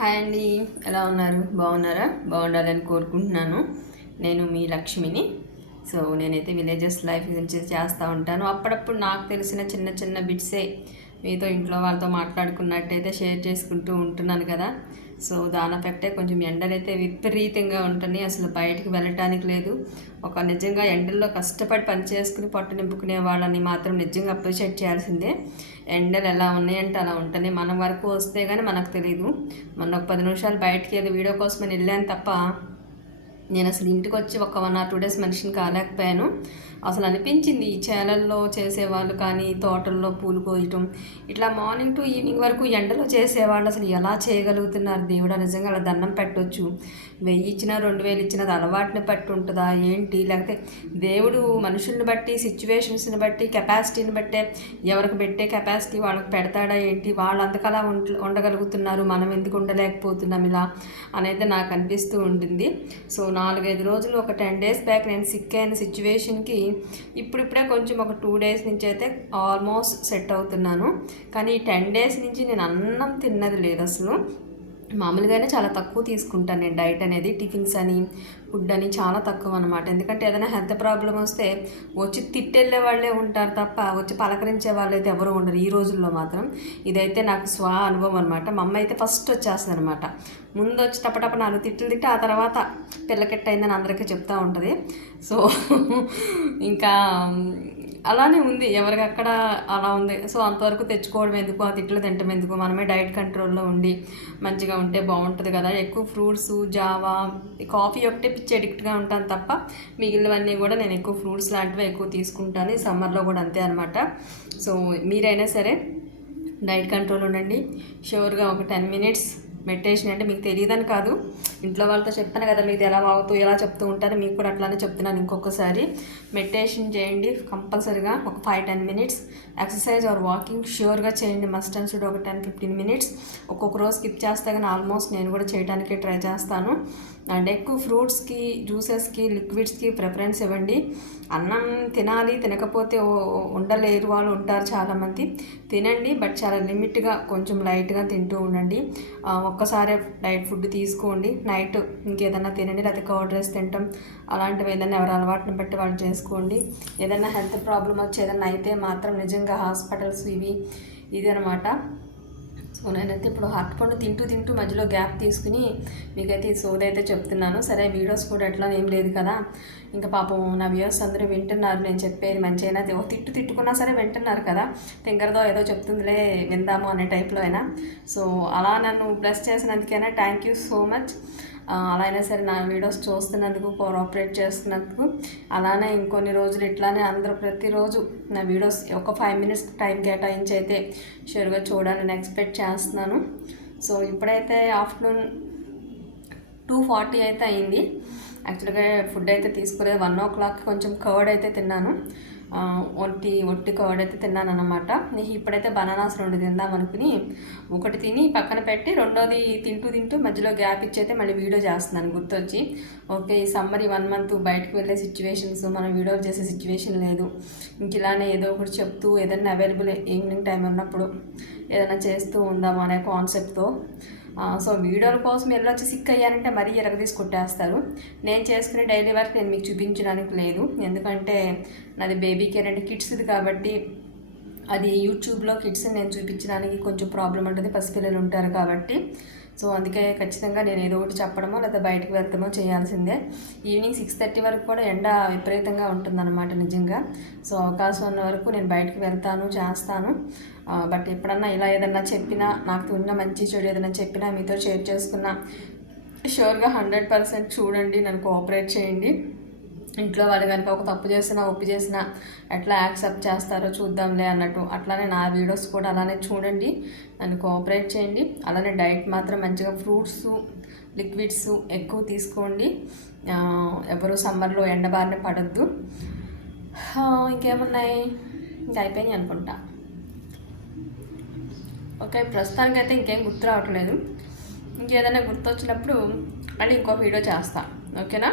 Hi అండి, ఎలా ఉన్నారు? బాగున్నారా? బాగుండాలని కోరుకుంటున్నాను. నేను మీ లక్ష్మిని. సో నేనైతే విలేజెస్ లైఫ్ గురించి చేస్తూ ఉంటాను. అప్పుడప్పుడు నాకు తెలిసిన చిన్న చిన్న బిట్సే మీతో ఇంట్లో వాళ్ళతో మాట్లాడుకున్నట్టయితే షేర్ చేసుకుంటూ ఉంటున్నాను కదా. సో దాని ఎఫెక్టే కొంచెం ఎండలైతే విపరీతంగా ఉంటున్నాయి. అసలు బయటికి వెళ్ళటానికి లేదు. ఒక నిజంగా ఎండల్లో కష్టపడి పని చేసుకుని పొట్ట నింపుకునే వాళ్ళని మాత్రం నిజంగా అప్రిషియేట్ చేయాల్సిందే. ఎండలు ఎలా ఉన్నాయంటే అలా ఉంటున్నాయి. మన వరకు వస్తే కానీ మనకు తెలియదు. మొన్న ఒక 10 నిమిషాలు బయటికి ఏదో వీడియో కోసమని వెళ్ళాను తప్ప నేను అసలు ఇంటికి వచ్చి ఒక 1 or 2 days మనిషిని కాలేకపోయాను. అసలు అనిపించింది ఈ చేలల్లో చేసేవాళ్ళు కానీ తోటల్లో పూలు కోయటం ఇట్లా మార్నింగ్ టు ఈవినింగ్ వరకు ఎండలో చేసేవాళ్ళు అసలు ఎలా చేయగలుగుతున్నారు దేవుడా, నిజంగా అలా దండం పెట్టవచ్చు. 1000 ఇచ్చినా 2000 ఇచ్చినా అది అలవాటుని బట్టి ఉంటుందా ఏంటి, లేకపోతే దేవుడు మనుషుల్ని బట్టి సిచ్యువేషన్స్ని బట్టి కెపాసిటీని బట్టే ఎవరికి పెట్టే కెపాసిటీ వాళ్ళకి పెడతాడా ఏంటి, వాళ్ళు అంతకలా ఉండగలుగుతున్నారు, మనం ఎందుకు ఉండలేకపోతున్నాం ఇలా అనేది నాకు అనిపిస్తూ ఉంటుంది. సో 4-5 రోజులు ఒక 10 days బ్యాక్ నేను సిక్ అయిన సిచ్యువేషన్కి ఇప్పుడిప్పుడే కొంచెం ఒక 2 days నుంచి అయితే ఆల్మోస్ట్ సెట్ అవుతున్నాను. కానీ ఈ 10 days నుంచి నేను అన్నం తిన్నది లేదు అసలు. మామూలుగానే చాలా తక్కువ తీసుకుంటాను నేను డైట్ అనేది. టిఫిన్స్ అని ఫుడ్ అని చాలా తక్కువ అనమాట. ఎందుకంటే ఏదైనా హెల్త్ ప్రాబ్లం వస్తే వచ్చి తిట్టెళ్ళే వాళ్ళే ఉంటారు తప్ప వచ్చి పలకరించే వాళ్ళు అయితే ఎవరు ఉండరు ఈ రోజుల్లో మాత్రం. ఇదైతే నాకు అనుభవం అనమాట. మా అమ్మ అయితే ఫస్ట్ వచ్చేస్తుంది అనమాట. ముందు వచ్చి టపటప 4 తిట్లు తిట్టి ఆ తర్వాత పిల్లకెట్టయిందని అందరికీ చెప్తూ ఉంటుంది. సో ఇంకా అలానే ఉంది, ఎవరికక్కడ అలా ఉంది. సో అంతవరకు తెచ్చుకోవడం ఎందుకు, ఆ తిట్లు తింటం ఎందుకు, మనమే డైట్ కంట్రోల్లో ఉండి మంచిగా ఉంటే బాగుంటుంది కదా. ఎక్కువ ఫ్రూట్స్, జావా, కాఫీ ఒకటే పిచ్చి అడిక్ట్గా ఉంటాను తప్ప మిగిలినవన్నీ కూడా నేను ఎక్కువ ఫ్రూట్స్ లాంటివి ఎక్కువ తీసుకుంటాను. ఈ సమ్మర్లో కూడా అంతే అనమాట. సో మీరైనా సరే డైట్ కంట్రోల్ ఉండండి. షూర్గా ఒక 10 minutes మెడిటేషన్. అంటే మీకు తెలియదని కాదు, ఇంట్లో వాళ్ళతో చెప్తాను కదా, మీది ఎలా వాగుతూ ఎలా చెప్తూ ఉంటారు, మీకు కూడా అట్లానే చెప్తున్నాను. ఇంకొకసారి మెడిటేషన్ చేయండి కంపల్సరీగా. ఒక 5-10 minutes ఎక్సర్సైజ్ ఆర్ వాకింగ్ షూర్గా చేయండి. మస్ట్ అండ్ షుడ్ ఒక 10-15 minutes. ఒక్కొక్క రోజు స్కిప్ చేస్తే కానీ ఆల్మోస్ట్ నేను కూడా చేయడానికి ట్రై చేస్తాను. అండ్ ఎక్కువ ఫ్రూట్స్కి, జ్యూసెస్కి, లిక్విడ్స్కి ప్రిఫరెన్స్ ఇవ్వండి. అన్నం తినాలి, తినకపోతే ఉండలేరు వాళ్ళు ఉంటారు చాలామంది. తినండి, బట్ చాలా లిమిట్గా కొంచెం లైట్గా తింటూ ఉండండి. ఒక్కసారి డైట్ ఫుడ్ తీసుకోండి, నైట్ ఇంకేదైనా తినండి, లేకపోతే కర్డ్ రైస్ తింటాం అలాంటివి ఏదైనా ఎవరు అలవాటుని బట్టి వాళ్ళు చేసుకోండి. ఏదైనా హెల్త్ ప్రాబ్లం వచ్చి ఏదైనా అయితే మాత్రం నిజంగా హాస్పిటల్స్ ఇది అనమాట. సో నేనైతే ఇప్పుడు హార్ట్ పండు తింటూ మధ్యలో గ్యాప్ తీసుకుని మీకైతే ఈ సోది అయితే చెప్తున్నాను. సరే వీడియోస్ కూడా ఎట్లా ఏం లేదు కదా, ఇంకా పాపం నా వ్యూవర్స్ అందరూ వింటున్నారు నేను చెప్పేది. మంచిగా తిట్టుకున్నా సరే వింటున్నారు కదా, తింగరదో ఏదో చెప్తుందిలే విందాము అనే టైప్లో అయినా. సో అలా నన్ను బ్లెస్ చేసినందుకైనా థ్యాంక్ యూ సో మచ్. అలా అయినా సరే నా వీడియోస్ చూస్తున్నందుకు, కోఆపరేట్ చేస్తున్నందుకు. అలానే ఇంకొన్ని రోజులు ఇట్లానే అందరూ ప్రతిరోజు నా వీడియోస్ ఒక 5 minutes టైం కేటాయించి అయితే షూర్గా చూడాలని ఎక్స్పెక్ట్ చేస్తున్నాను. సో ఇప్పుడైతే ఆఫ్టర్నూన్ 2:40 అయితే అయింది. యాక్చువల్గా ఫుడ్ అయితే తీసుకోలేదు. 1 o'clock కొంచెం కర్డ్ అయితే తిన్నాను, ఒట్టి కర్డ్ అయితే తిన్నాను అనమాట. ఇప్పుడైతే బనానాస్ 2 తిందాం అనుకుని ఒకటి తిని పక్కన పెట్టి రెండోది తింటూ మధ్యలో గ్యాప్ ఇచ్చి అయితే మళ్ళీ వీడియో చేస్తున్నాను గుర్తొచ్చి. ఓకే, ఈ సమ్మర్ 1 month బయటకు వెళ్ళే సిచ్యువేషన్స్, మనం వీడియోలు చేసే సిచ్యువేషన్ లేదు. ఇంక ఇలానే ఏదో ఒకటి చెప్తూ ఏదైనా అవైలబుల్ ఈవినింగ్ టైం ఉన్నప్పుడు ఏదైనా చేస్తూ ఉందాము అనే కాన్సెప్ట్తో. సో వీడియోల కోసం వెళ్ళొచ్చి సిక్ అయ్యారంటే మరీ ఎరగదీసి కొట్టేస్తారు. నేను చేసుకునే డైలీ వర్క్ నేను మీకు చూపించడానికి లేదు, ఎందుకంటే నాది బేబీ కేర్ అంటే కిడ్స్ది కాబట్టి అది యూట్యూబ్లో కిడ్స్ని నేను చూపించడానికి కొంచెం ప్రాబ్లం ఉంటుంది, పసిపిల్లలు ఉంటారు కాబట్టి. సో అందుకే ఖచ్చితంగా నేను ఏదో ఒకటి చెప్పడమో లేదా బయటకు వెళ్తామో చేయాల్సిందే. ఈవినింగ్ 6:30 వరకు కూడా ఎండ విపరీతంగా ఉంటుందన్నమాట నిజంగా. సో అవకాశం ఉన్న వరకు నేను బయటకు వెళ్తాను, చేస్తాను. బట్ ఎప్పుడన్నా ఇలా ఏదన్నా చెప్పినా, నాకు ఉన్న మంచి చెడు ఏదైనా చెప్పినా మీతో షేర్ చేసుకున్నా షూర్గా 100% చూడండి, నన్ను కోఆపరేట్ చేయండి. ఇంట్లో వాళ్ళు కనుక ఒక తప్పు చేసినా ఒప్పు చేసినా ఎట్లా యాక్సెప్ట్ చేస్తారో చూద్దాంలే అన్నట్టు. అట్లానే నా వీడియోస్ కూడా అలానే చూడండి, నన్ను కోఆపరేట్ చేయండి. అలానే డైట్ మాత్రం మంచిగా ఫ్రూట్స్, లిక్విడ్స్ ఎక్కువ తీసుకోండి. ఎవరు సమ్మర్లో ఎండబారిన పడద్దు. ఇంకేమున్నాయి, ఇంకా అయిపోయినాయి అనుకుంటా. ఓకే, ప్రస్తుతానికైతే ఇంకేం గుర్తు రావట్లేదు. ఇంకేదైనా గుర్తొచ్చినప్పుడు మళ్ళీ ఇంకో వీడియో చేస్తాను. ఓకేనా?